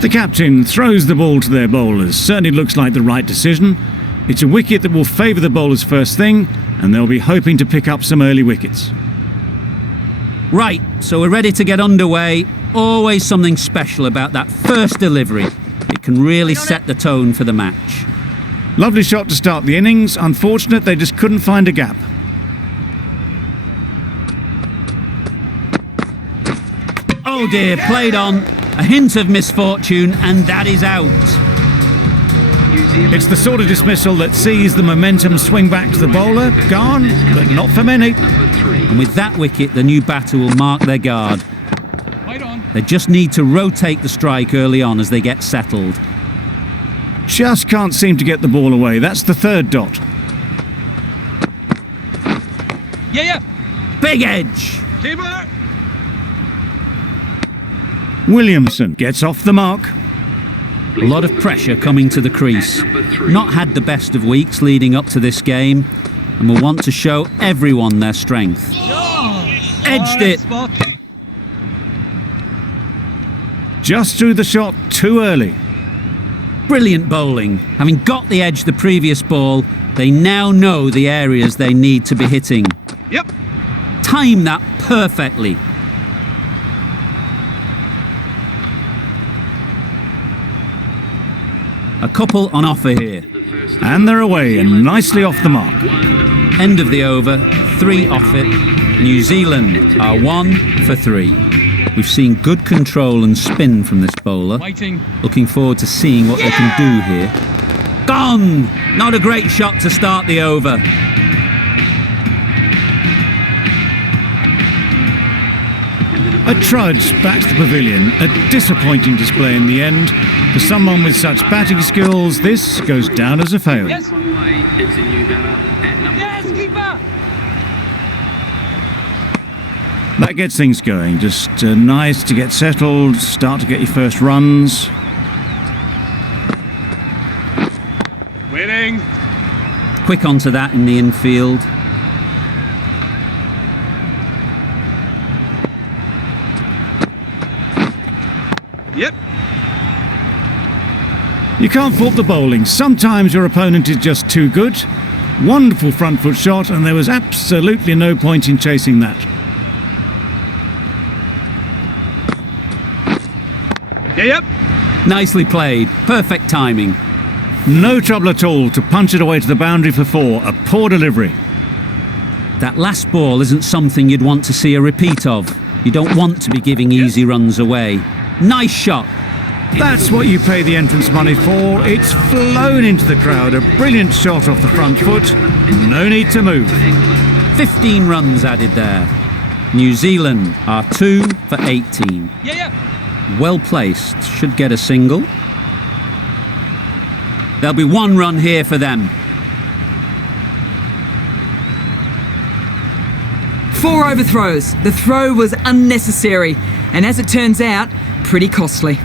The captain throws the ball to their bowlers. Certainly looks like the right decision. It's a wicket that will favour the bowlers first thing, and they'll be hoping to pick up some early wickets. Right, so we're ready to get underway. Always something special about that first delivery. It can really set the tone for the match. Lovely shot to start the innings. Unfortunate they just couldn't find a gap. Oh dear, played on. A hint of misfortune, and that is out. It's the sort of dismissal that sees the momentum swing back to the bowler. Gone, but not for many. And with that wicket, the new batter will mark their guard. They just need to rotate the strike early on as they get settled. Just can't seem to get the ball away. That's the third dot. Yeah. Big edge. Keeper. Williamson gets off the mark. A lot of pressure coming to the crease. Not had the best of weeks leading up to this game, and will want to show everyone their strength. Edged it. Just threw the shot too early. Brilliant bowling. Having got the edge the previous ball, they now know the areas they need to be hitting. Yep. Time that perfectly. A couple on offer here. And they're away and nicely off the mark. End of the over, 3 off it. New Zealand are 1 for 3. We've seen good control and spin from this bowler. Waiting. Looking forward to seeing what they can do here. Gone! Not a great shot to start the over. A trudge back to the pavilion. A disappointing display in the end. For someone with such batting skills, this goes down as a fail. Yes. Yes, keeper. That gets things going. Just nice to get settled, start to get your first runs. Winning. Quick onto that in the infield. Yep. You can't fault the bowling. Sometimes your opponent is just too good. Wonderful front foot shot, and there was absolutely no point in chasing that. Yep. Nicely played. Perfect timing. No trouble at all to punch it away to the boundary for 4. A poor delivery. That last ball isn't something you'd want to see a repeat of. You don't want to be giving easy runs away. Nice shot. That's what you pay the entrance money for. It's flown into the crowd. A brilliant shot off the front foot. No need to move. 15 runs added there. New Zealand are 2 for 18. Yeah. Well placed. Should get a single. There'll be 1 run here for them. 4 overthrows. The throw was unnecessary, and as it turns out, pretty costly.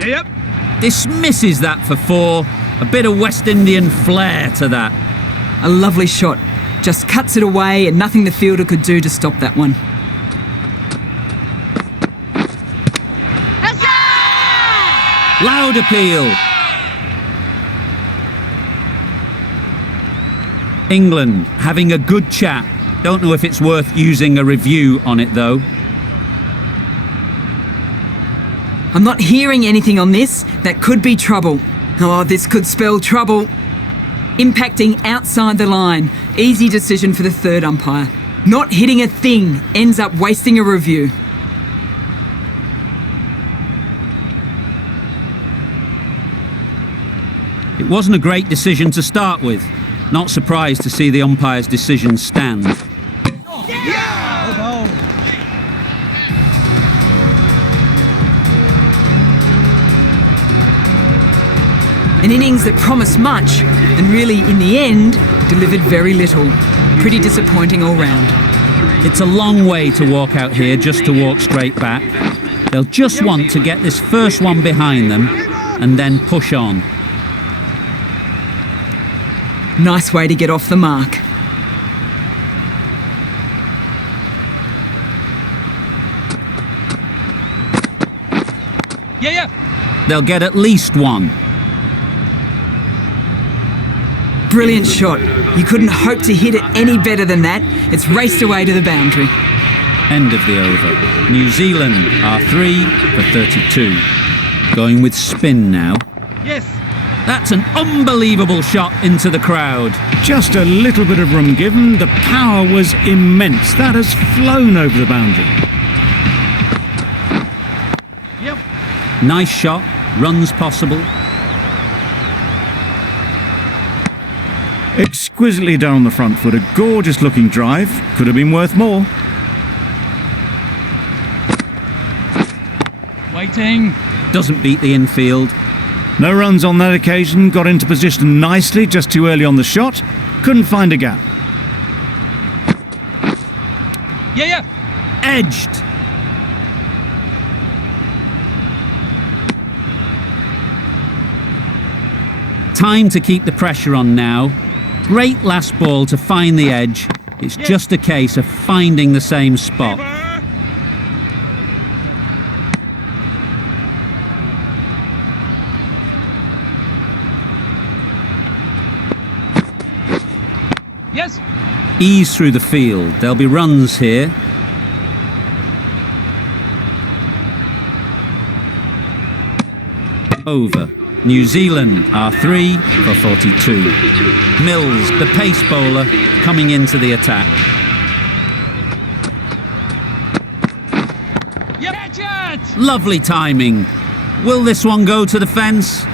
Yep. Dismisses that for 4. A bit of West Indian flair to that. A lovely shot. Just cuts it away, and nothing the fielder could do to stop that one. Loud appeal. England having a good chat. Don't know if it's worth using a review on it though. I'm not hearing anything on this. That could be trouble. Oh, this could spell trouble. Impacting outside the line. Easy decision for the third umpire. Not hitting a thing ends up wasting a review. It wasn't a great decision to start with. Not surprised to see the umpire's decision stand. An innings that promised much, and really, in the end, delivered very little. Pretty disappointing all round. It's a long way to walk out here just to walk straight back. They'll just want to get this first one behind them and then push on. Nice way to get off the mark. Yeah, yeah. They'll get at least one. Brilliant shot. You couldn't hope to hit it any better than that. It's raced away to the boundary. End of the over. New Zealand are 3 for 32. Going with spin now. Yes. That's an unbelievable shot into the crowd. Just a little bit of room given. The power was immense. That has flown over the boundary. Yep. Nice shot. Runs possible. Exquisitely done on the front foot. A gorgeous looking drive. Could have been worth more. Waiting. Doesn't beat the infield. No runs on that occasion. Got into position nicely, just too early on the shot. Couldn't find a gap. Yeah, yeah. Edged. Time to keep the pressure on now. Great last ball to find the edge. It's just a case of finding the same spot. Yes. Ease through the field. There'll be runs here. Over. New Zealand are 3 for 42. Mills, the pace bowler, coming into the attack. Yep. Catch it. Lovely timing. Will this one go to the fence?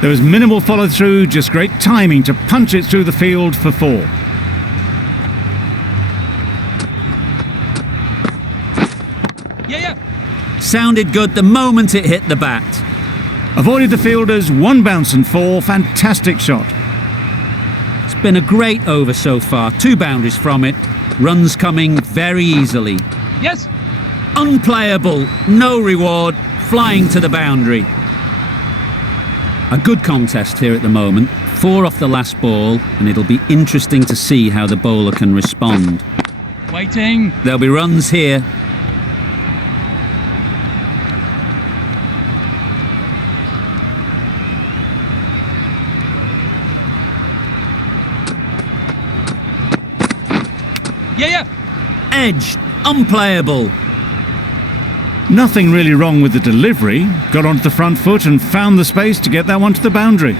There was minimal follow through, just great timing to punch it through the field for 4. Yeah, yeah. Sounded good the moment it hit the bat. Avoided the fielders, 1 bounce and 4. Fantastic shot. It's been a great over so far. 2 boundaries from it. Runs coming very easily. Yes. Unplayable, no reward, flying to the boundary. A good contest here at the moment. 4 off the last ball, and it'll be interesting to see how the bowler can respond. Waiting. There'll be runs here. Yeah, yeah. Edged, unplayable. Nothing really wrong with the delivery. Got onto the front foot and found the space to get that one to the boundary.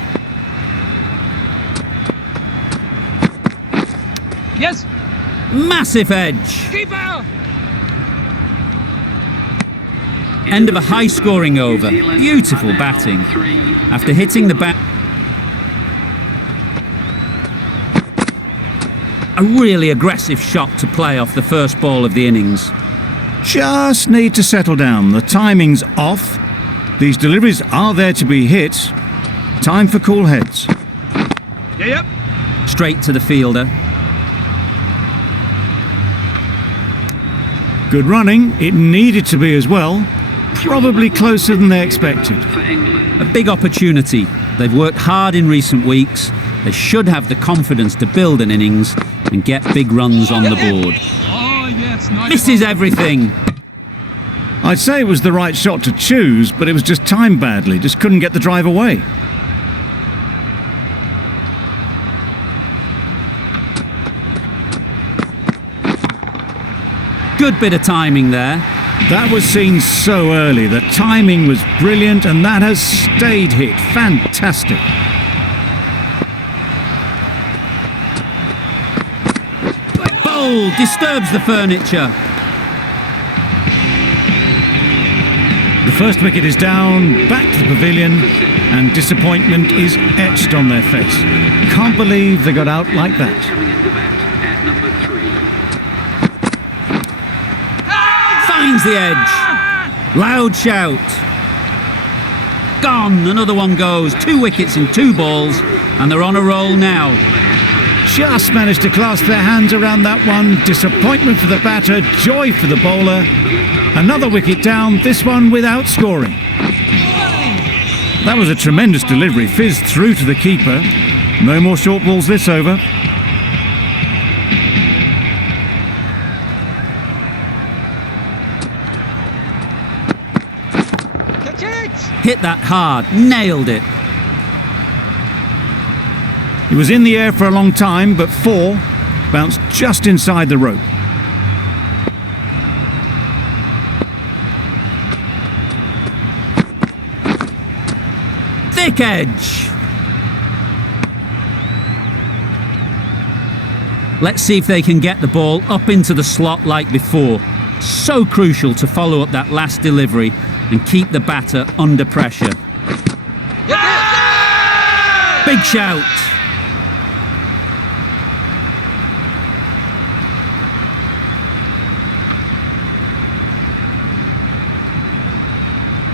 Yes. Massive edge. Keeper. End of a high-scoring over. Beautiful batting. After hitting the bat... A really aggressive shot to play off the first ball of the innings. Just need to settle down. The timing's off. These deliveries are there to be hit. Time for cool heads. Yeah, yep. Straight to the fielder. Good running. It needed to be as well. Probably closer than they expected. A big opportunity. They've worked hard in recent weeks. They should have the confidence to build an innings and get big runs on the board. Oh, yes. Nice. Misses everything. I'd say it was the right shot to choose, but it was just timed badly. Just couldn't get the drive away. Good bit of timing there. That was seen so early. The timing was brilliant, and that has stayed hit. Fantastic. Bowl disturbs the furniture. The first wicket is down, back to the pavilion, and disappointment is etched on their face. Can't believe they got out like that. Finds the edge. Loud shout. Gone. Another one goes. 2 wickets in 2 balls, and they're on a roll now. Just managed to clasp their hands around that one. Disappointment for the batter, joy for the bowler. Another wicket down, this one without scoring. That was a tremendous delivery. Fizzed through to the keeper. No more short balls this over. Catch it. Hit that hard, nailed it. He was in the air for a long time, but 4 bounced just inside the rope. Thick edge. Let's see if they can get the ball up into the slot like before. So crucial to follow up that last delivery and keep the batter under pressure. Big shout.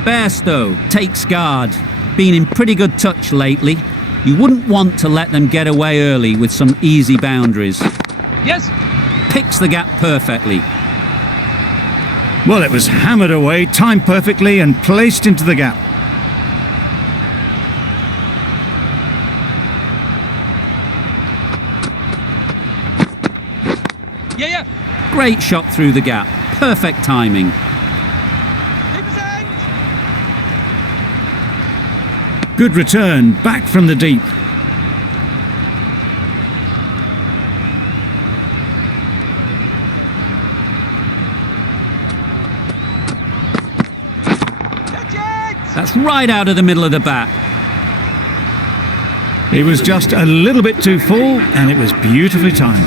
BAIRSTOW takes guard. Been in pretty good touch lately. You wouldn't want to let them get away early with some easy boundaries. Yes. Picks the gap perfectly. Well, it was hammered away, timed perfectly and placed into the gap. Yeah. Great shot through the gap. Perfect timing. Good return, back from the deep. That's right out of the middle of the bat. He was just a little bit too full and it was beautifully timed.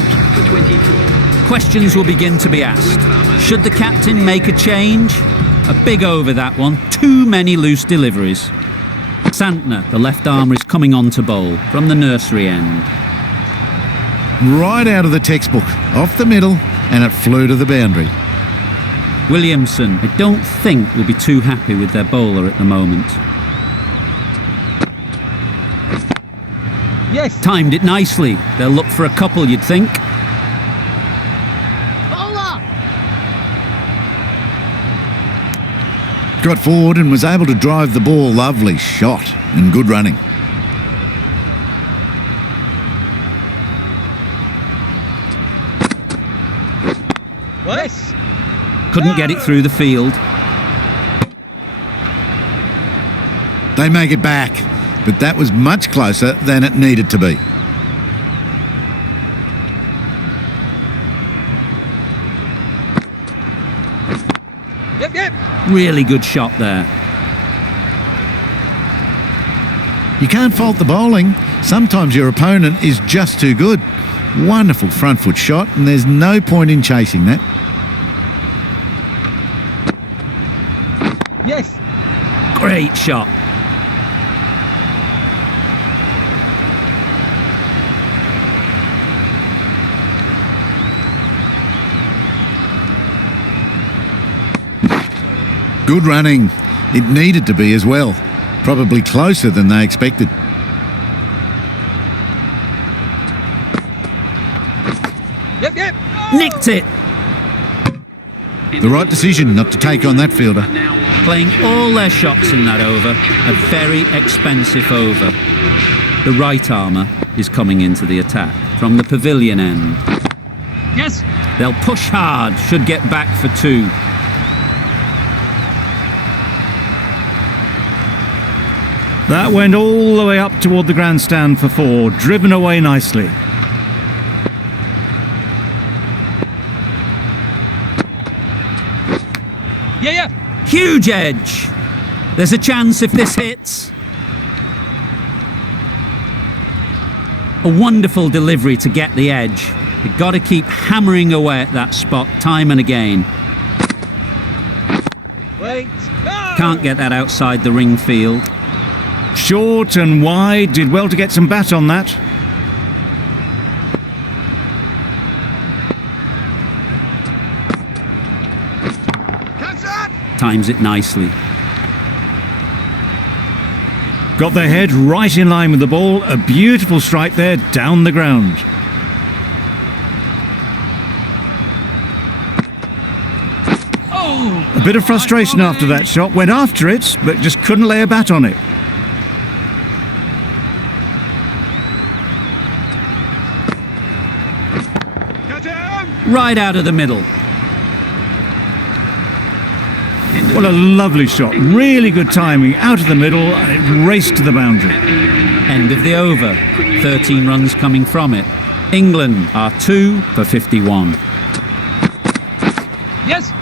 Questions will begin to be asked. Should the captain make a change? A big over that one. Too many loose deliveries. Santner, the left armer, is coming on to bowl from the nursery end. Right out of the textbook, off the middle, and it flew to the boundary. Williamson, I don't think, will be too happy with their bowler at the moment. Yes. Timed it nicely. They'll look for a couple, you'd think. Got forward and was able to drive the ball. Lovely shot and good running. Yes. Couldn't get it through the field. They make it back, but that was much closer than it needed to be. Yep. Really good shot there. You can't fault the bowling. Sometimes your opponent is just too good. Wonderful front foot shot, and there's no point in chasing that. Yes. Great shot. Good running. It needed to be as well. Probably closer than they expected. Yep. Nicked it. The right decision not to take on that fielder. Playing all their shots in that over. A very expensive over. The right armer is coming into the attack from the pavilion end. Yes. They'll push hard, should get back for 2. That went all the way up toward the grandstand for 4, driven away nicely. Yeah. Huge edge. There's a chance if this hits. A wonderful delivery to get the edge. You've got to keep hammering away at that spot time and again. Wait. No. Can't get that outside the ring field. Short and wide, did well to get some bat on that. Times it nicely. Got their head right in line with the ball. A beautiful strike there down the ground. Oh. A bit of frustration after that shot. Went after it, but just couldn't lay a bat on it. Right out of the middle. What a lovely shot. Really good timing. Out of the middle and it raced to the boundary. End of the over. 13 runs coming from it. England are 2 for 51. Yes.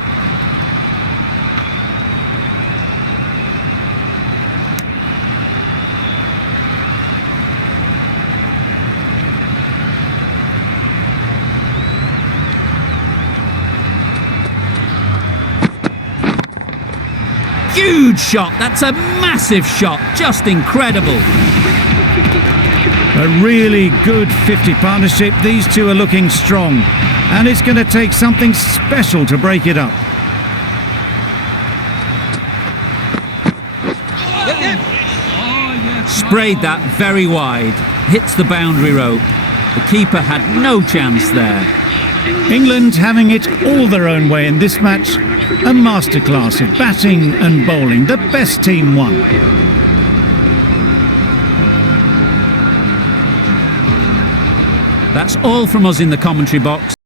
Huge shot. That's a massive shot. Just incredible. A really good 50 partnership. These two are looking strong. And it's going to take something special to break it up. Yep, yep. Oh, yes. Sprayed that very wide. Hits the boundary rope. The keeper had no chance there. England having it all their own way in this match. A masterclass of batting and bowling. The best team won. That's all from us in the commentary box.